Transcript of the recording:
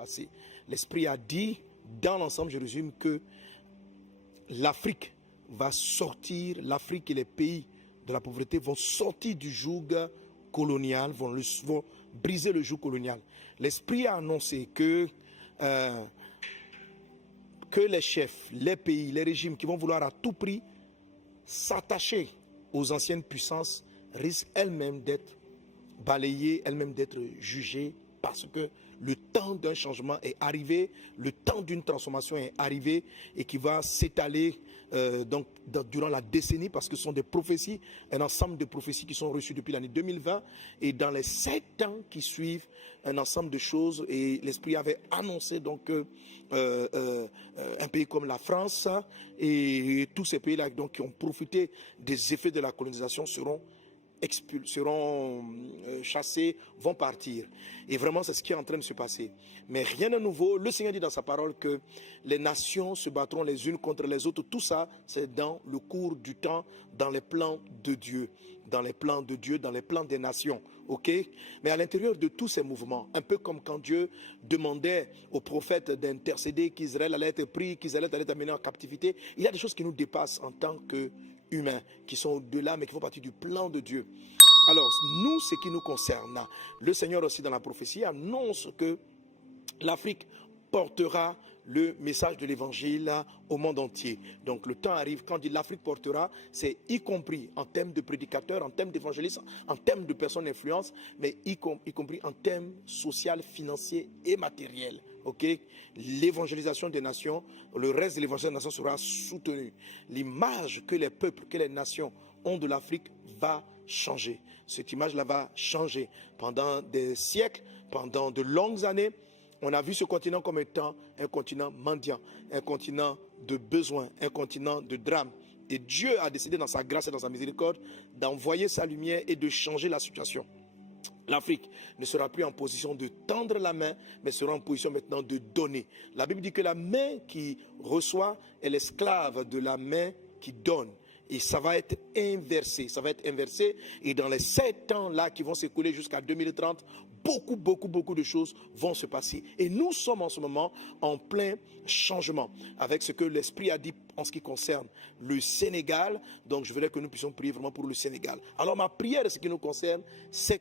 passé. L'Esprit a dit, dans l'ensemble, je résume, que l'Afrique va sortir, l'Afrique et les pays de la pauvreté vont sortir du joug colonial, vont briser le joug colonial. L'Esprit a annoncé que les chefs, les pays, les régimes qui vont vouloir à tout prix s'attacher aux anciennes puissances risquent elles-mêmes d'être balayées, elles-mêmes d'être jugées, parce que le temps d'un changement est arrivé, le temps d'une transformation est arrivé et qui va s'étaler durant la décennie, parce que ce sont des prophéties, un ensemble de prophéties qui sont reçues depuis l'année 2020, et dans les 7 ans qui suivent, un ensemble de choses, et l'Esprit avait annoncé donc un pays comme la France et tous ces pays-là donc, qui ont profité des effets de la colonisation seront chassés, vont partir. Et vraiment, c'est ce qui est en train de se passer. Mais rien de nouveau. Le Seigneur dit dans sa parole que les nations se battront les unes contre les autres. Tout ça, c'est dans le cours du temps, dans les plans de Dieu. Dans les plans de Dieu, dans les plans des nations. Ok? Mais à l'intérieur de tous ces mouvements, un peu comme quand Dieu demandait aux prophètes d'intercéder, qu'Israël allait être pris, qu'Israël allait être amené en captivité, il y a des choses qui nous dépassent en tant qu'humains, qui sont au-delà, mais qui font partie du plan de Dieu. Alors, nous, ce qui nous concerne, le Seigneur aussi dans la prophétie annonce que l'Afrique portera le message de l'évangile au monde entier. Donc le temps arrive, quand l'Afrique portera, c'est y compris en termes de prédicateurs, en termes d'évangélistes, en termes de personnes d'influence, mais y compris en termes social, financiers et matériels. Okay? L'évangélisation des nations, le reste de l'évangélisation des nations sera soutenu. L'image que les peuples, que les nations ont de l'Afrique va changer. Cette image-là va changer. Pendant des siècles, pendant de longues années, on a vu ce continent comme étant un continent mendiant, un continent de besoin, un continent de drame. Et Dieu a décidé dans sa grâce et dans sa miséricorde d'envoyer sa lumière et de changer la situation. L'Afrique ne sera plus en position de tendre la main, mais sera en position maintenant de donner. La Bible dit que la main qui reçoit est l'esclave de la main qui donne. Et ça va être inversé, Et dans les 7 ans-là qui vont s'écouler jusqu'à 2030, beaucoup de choses vont se passer. Et nous sommes en ce moment en plein changement avec ce que l'Esprit a dit en ce qui concerne le Sénégal. Donc je voudrais que nous puissions prier vraiment pour le Sénégal. Alors ma prière, ce qui nous concerne, c'est